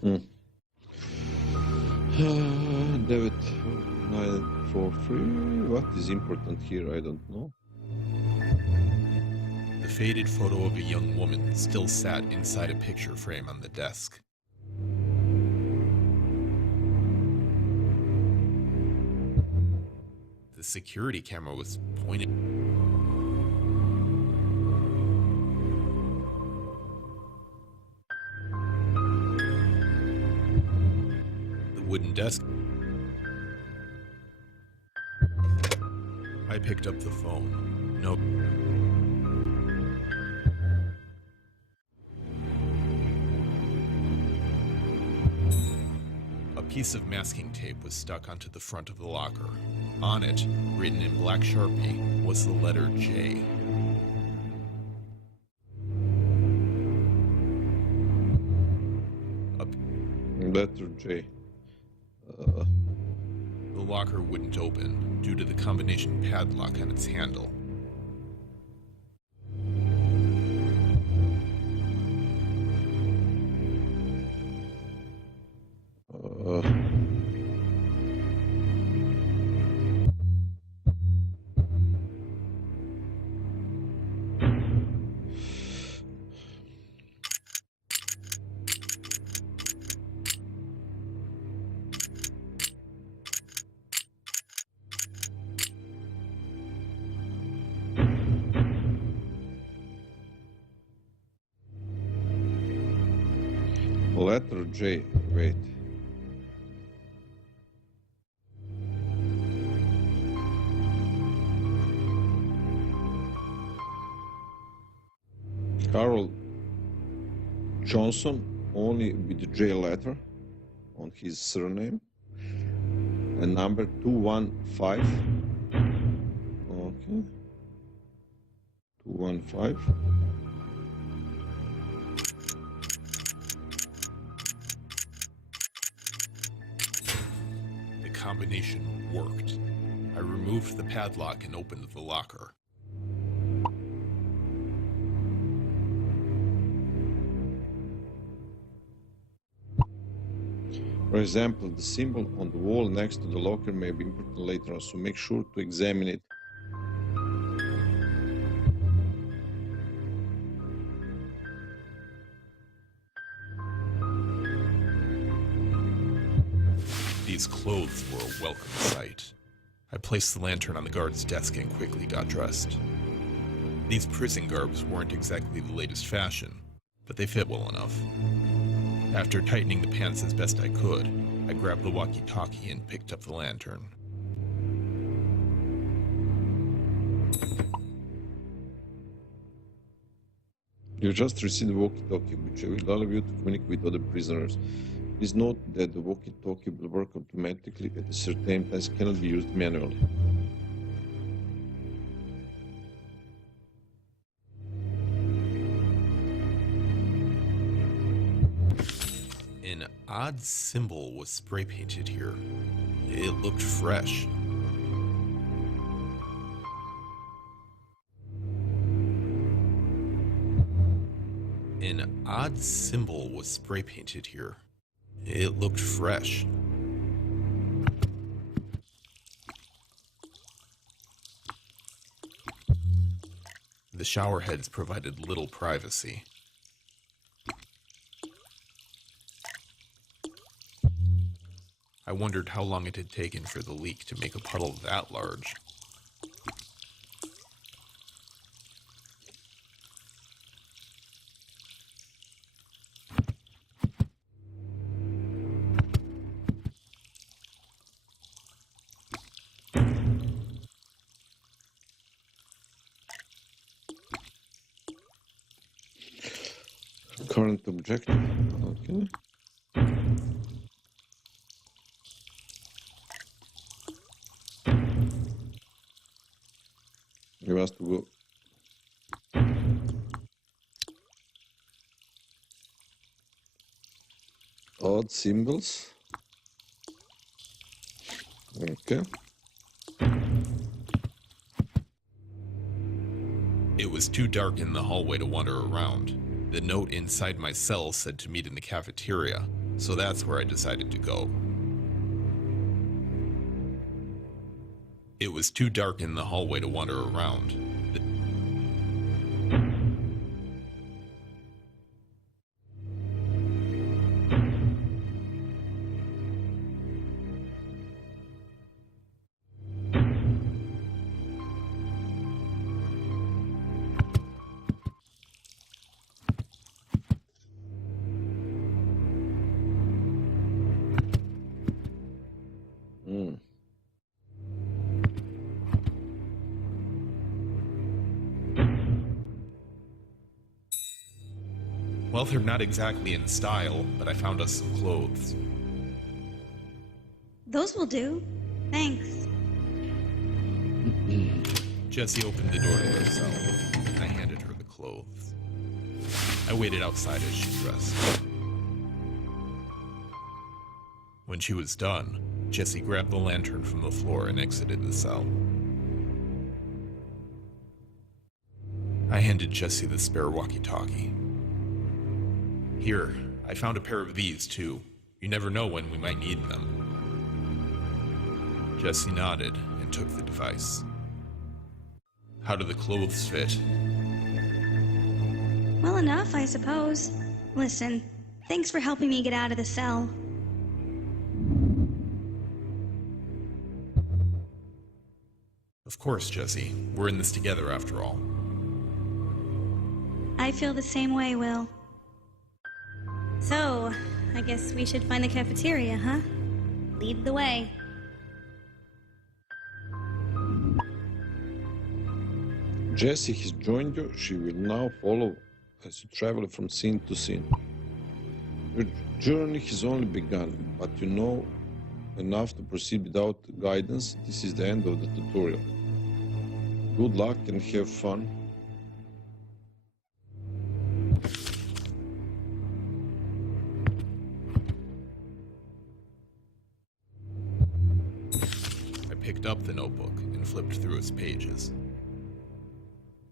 Hmm. David 943. What is important here? I don't know. The faded photo of a young woman still sat inside a picture frame on the desk. The security camera was pointed. The wooden desk. I picked up the phone. No. A piece of masking tape was stuck onto the front of the locker. On it, written in black Sharpie, was the letter J. Letter J. The locker wouldn't open due to the combination padlock on its handle. Letter J. Wait. Carl Johnson, only with the J letter on his surname, and number 215. Okay. 215. The combination worked. I removed the padlock and opened the locker. For example, the symbol on the wall next to the locker may be important later on, so make sure to examine it. These clothes were a welcome sight. I placed the lantern on the guard's desk and quickly got dressed. These prison garbs weren't exactly the latest fashion, but they fit well enough. After tightening the pants as best I could, I grabbed the walkie-talkie and picked up the lantern. You just received a walkie-talkie, which will allow you to communicate with other prisoners. Please note that the walkie-talkie will work automatically at a certain times, cannot be used manually. An odd symbol was spray painted here. It looked fresh. An odd symbol was spray painted here. It looked fresh. The shower heads provided little privacy. I wondered how long it had taken for the leak to make a puddle that large. Current objective. Okay. You must go. Odd symbols. Okay. It was too dark in the hallway to wander around. The note inside my cell said to meet in the cafeteria. So that's where I decided to go. It was too dark in the hallway to wander around. Well, they're not exactly in style, but I found us some clothes. Those will do. Thanks. Jessie opened the door to her cell. I handed her the clothes. I waited outside as she dressed. When she was done, Jessie grabbed the lantern from the floor and exited the cell. I handed Jessie the spare walkie-talkie. Here, I found a pair of these, too. You never know when we might need them. Jessie nodded and took the device. How do the clothes fit? Well enough, I suppose. Listen, thanks for helping me get out of the cell. Of course, Jessie. We're in this together, after all. I feel the same way, Will. So, I guess we should find the cafeteria, huh? Lead the way. Jessie has joined you. She will now follow as you travel from scene to scene. Your journey has only begun, but you know enough to proceed without guidance. This is the end of the tutorial. Good luck and have fun. I picked up the notebook and flipped through its pages.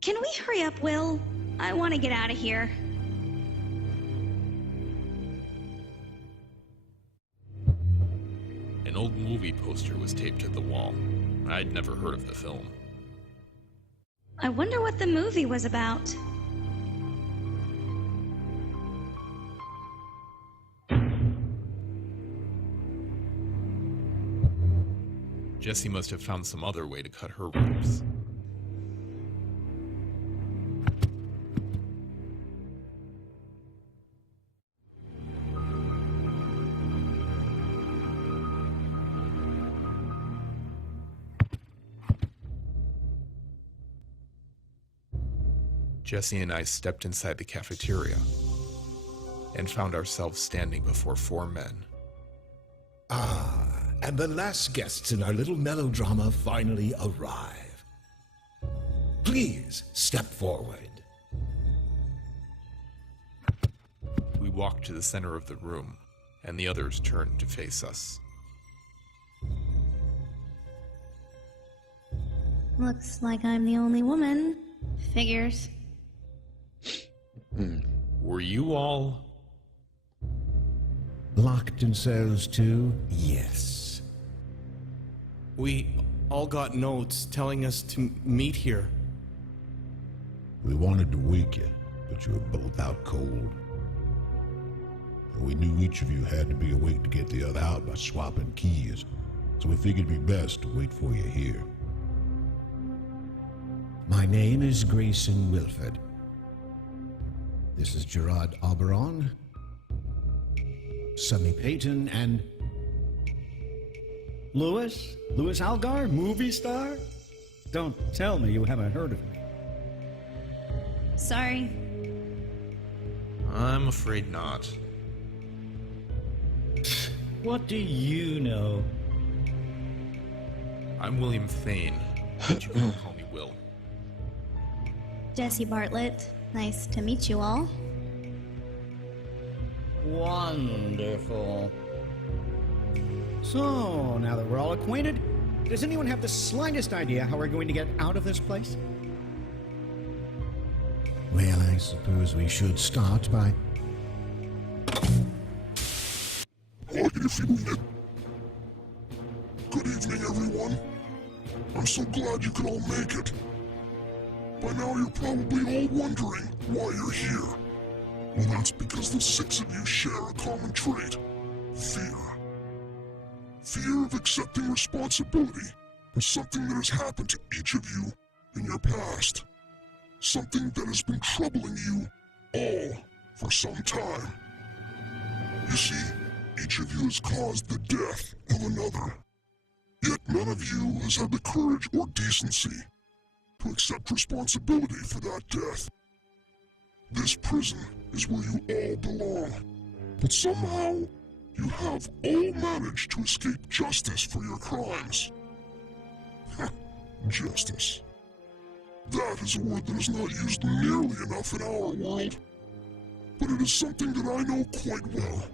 Can we hurry up, Will? I want to get out of here. An old movie poster was taped to the wall. I'd never heard of the film. I wonder what the movie was about. Jessie must have found some other way to cut her ropes. Jessie and I stepped inside the cafeteria and found ourselves standing before four men. Ah, and the last guests in our little melodrama finally arrive. Please step forward. We walked to the center of the room, and the others turned to face us. Looks like I'm the only woman. Figures. Were you all... Locked in cells too? Yes. We all got notes telling us to meet here. We wanted to wake you, but you were both out cold. We knew each of you had to be awake to get the other out by swapping keys, so we figured it'd be best to wait for you here. My name is Grayson Wilford. This is Gerard Auberon, Sonny Payton, and... Louis Algar, movie star? Don't tell me you haven't heard of me. Sorry. I'm afraid not. What do you know? I'm William Thane, but you can call me Will. Jessie Bartlett. Nice to meet you all. Wonderful. So, now that we're all acquainted, does anyone have the slightest idea how we're going to get out of this place? Well, I suppose we should start by... if you mean it. Good evening, everyone. I'm so glad you could all make it. By now you're probably all wondering why you're here. Well, that's because the 6 of you share a common trait. Fear. Fear of accepting responsibility for something that has happened to each of you in your past. Something that has been troubling you all for some time. You see, each of you has caused the death of another. Yet none of you has had the courage or decency to accept responsibility for that death. This prison is where you all belong. But somehow, you have all managed to escape justice for your crimes. Justice. That is a word that is not used nearly enough in our world. But it is something that I know quite well.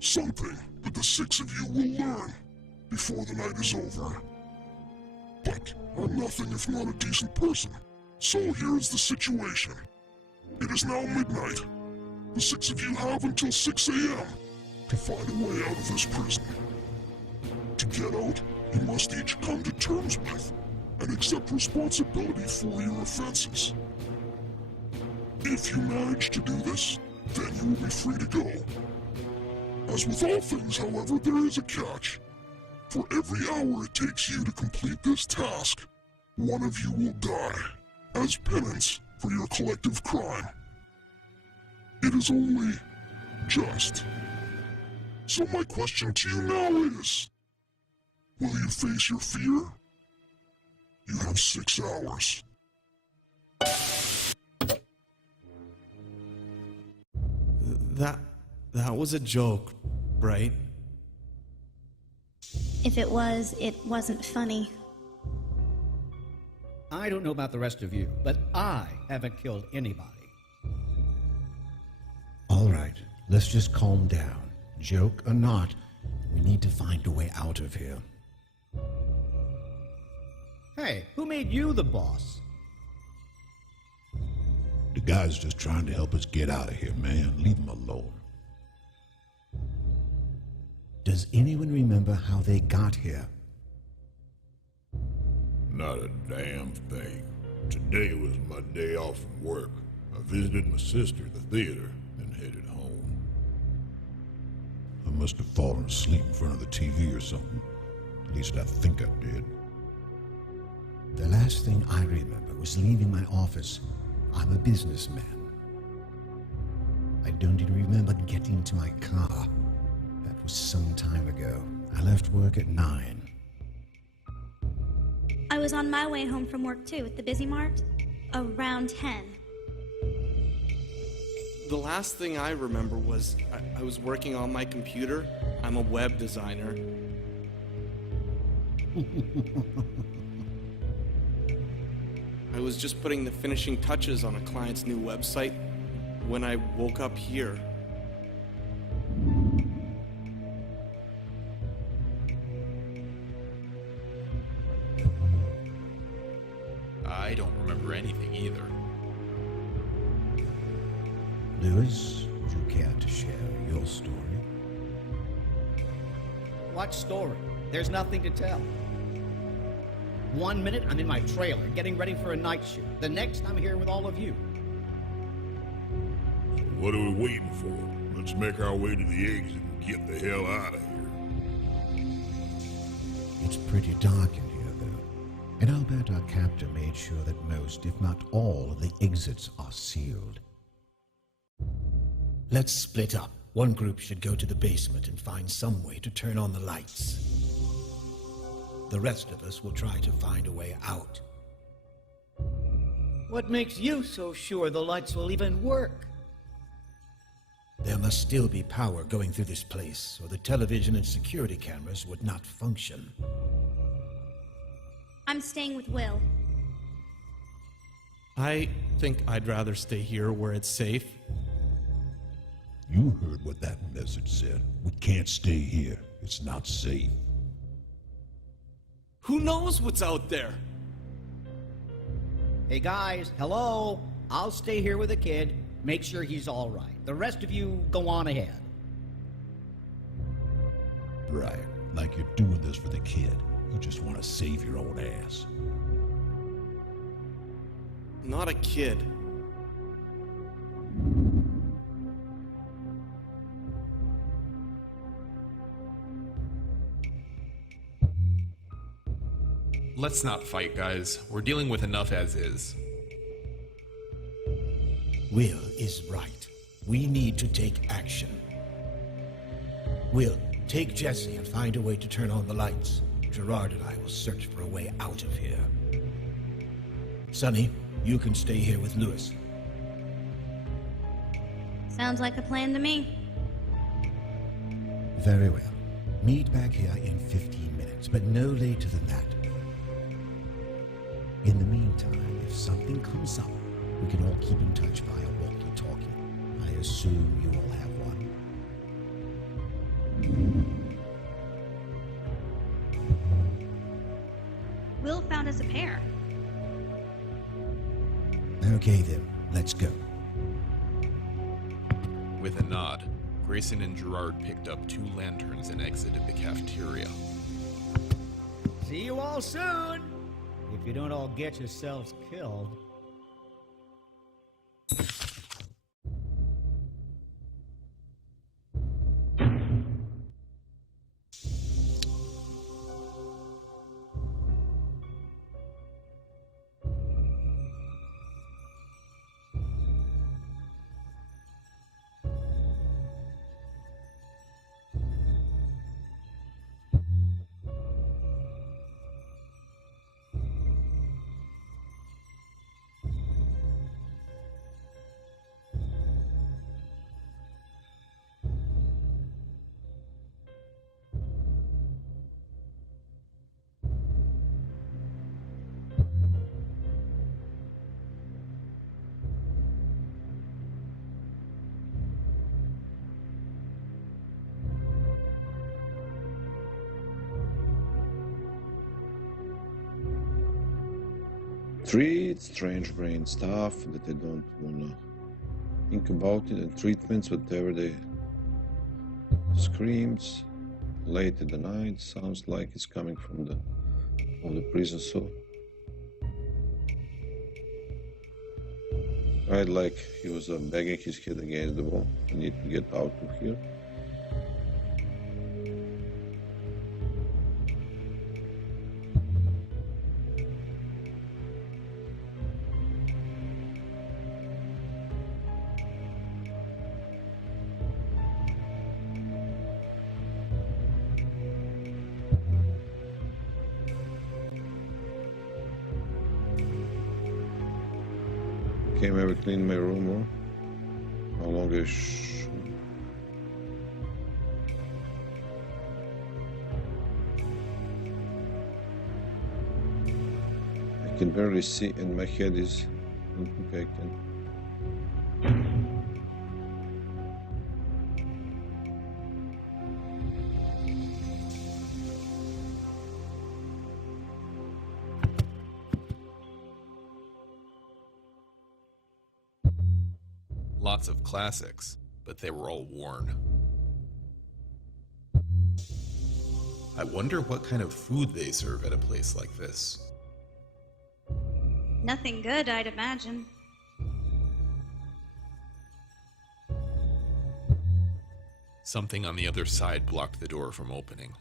Something that the 6 of you will learn before the night is over. But I'm nothing if not a decent person. So here is the situation. It is now midnight. The 6 of you have until 6 a.m. to find a way out of this prison. To get out, you must each come to terms with and accept responsibility for your offenses. If you manage to do this, then you will be free to go. As with all things, however, there is a catch. For every hour it takes you to complete this task, one of you will die, as penance for your collective crime. It is only just. So my question to you now is, will you face your fear? You have 6 hours. That was a joke, right? If it was, it wasn't funny. I don't know about the rest of you, but I haven't killed anybody. All right, let's just calm down. Joke or not, we need to find a way out of here. Hey, who made you the boss? The guy's just trying to help us get out of here, man. Leave him alone. Does anyone remember how they got here? Not a damn thing. Today was my day off from work. I visited my sister at the theater, then headed home. I must have fallen asleep in front of the TV or something. At least I think I did. The last thing I remember was leaving my office. I'm a businessman. I don't even remember getting to my car. That was some time ago. I left work at 9. I was on my way home from work too, at the Busy Mart, around 10. The last thing I remember was I was working on my computer. I'm a web designer. I was just putting the finishing touches on a client's new website when I woke up here. I don't remember anything either. Lewis, would you care to share your story? What story? There's nothing to tell. 1 minute, I'm in my trailer, getting ready for a night shift. The next, I'm here with all of you. What are we waiting for? Let's make our way to the exit and get the hell out of here. It's pretty dark in here, though. And I'll bet our captor made sure that most, if not all, of the exits are sealed. Let's split up. One group should go to the basement and find some way to turn on the lights. The rest of us will try to find a way out. What makes you so sure the lights will even work? There must still be power going through this place, or the television and security cameras would not function. I'm staying with Will. I think I'd rather stay here where it's safe. You heard what that message said. We can't stay here. It's not safe. Who knows what's out there? Hey guys, hello? I'll stay here with the kid. Make sure he's all right. The rest of you go on ahead. Right, like you're doing this for the kid. You just want to save your own ass. Not a kid. Let's not fight, guys. We're dealing with enough as is. Will is right. We need to take action. Will, take Jesse and find a way to turn on the lights. Gerard and I will search for a way out of here. Sonny, you can stay here with Lewis. Sounds like a plan to me. Very well. Meet back here in 15 minutes, but no later than that. In the meantime, if something comes up, we can all keep in touch via walkie-talkie. I assume you all have one. Will found us a pair. Okay then, let's go. With a nod, Grayson and Gerard picked up 2 lanterns and exited the cafeteria. See you all soon! If you don't all get yourselves killed. Treat strange brain stuff that they don't wanna think about it, and treatments, whatever they screams late in the night, sounds like it's coming from the prison cell. Right, like he was banging his head against the wall. I need to get out of here. Okay, maybe clean my room more. How long is I can barely see and my head is I don't think I can. Lots of classics, but they were all worn. I wonder what kind of food they serve at a place like this. Nothing good, I'd imagine. Something on the other side blocked the door from opening.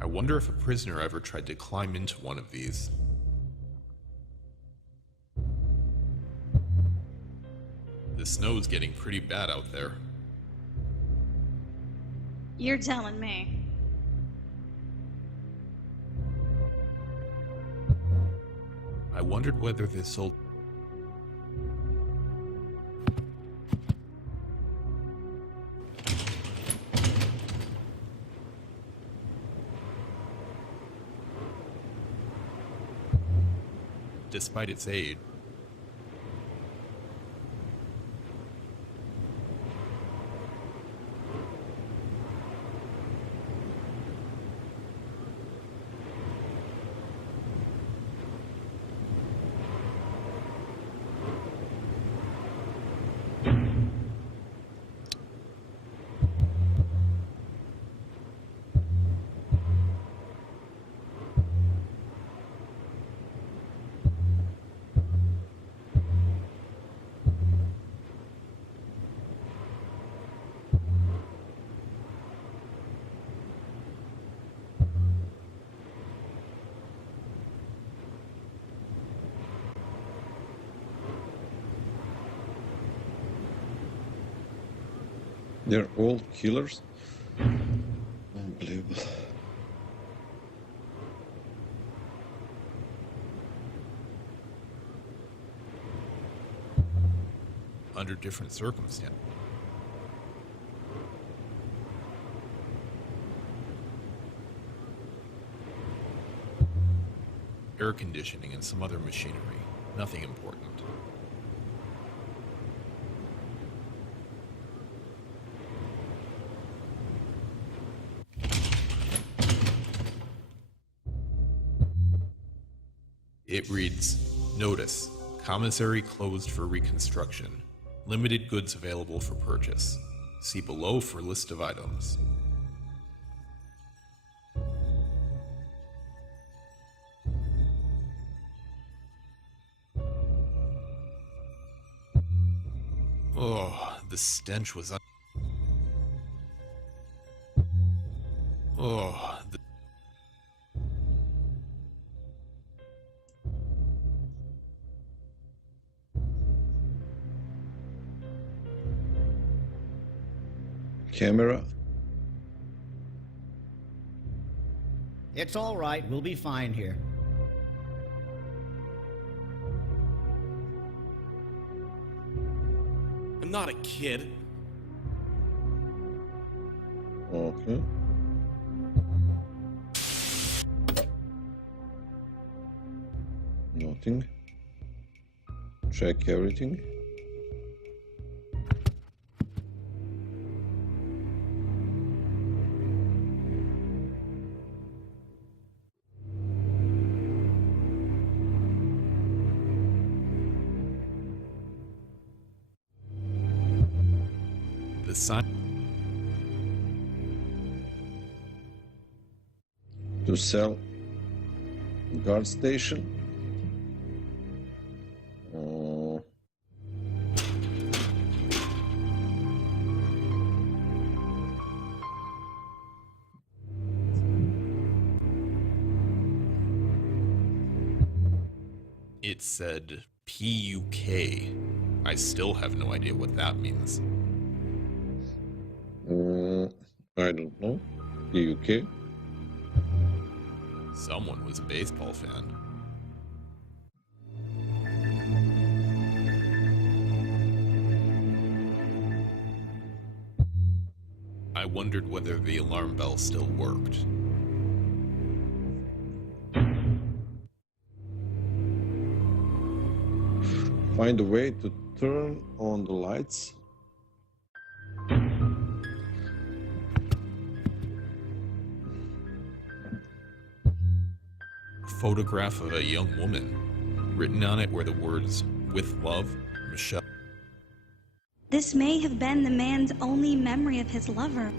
I wonder if a prisoner ever tried to climb into one of these. The snow's getting pretty bad out there. You're telling me. I wondered whether this old... Despite its aid, They're all killers? Unbelievable. Under different circumstances. Air conditioning and some other machinery. Nothing important. It reads, Notice, commissary closed for reconstruction. Limited goods available for purchase. See below for list of items. Oh, the stench was Oh, the camera. It's all right. We'll be fine here. I'm not a kid. Okay. Nothing. Check everything. the sign. To sell guard station. It said PUK. I still have no idea what that means. I don't know. PUK? Someone was a baseball fan. I wondered whether the alarm bell still worked. Find a way to turn on the lights. A photograph of a young woman. Written on it were the words, "With love, Michelle." This may have been the man's only memory of his lover.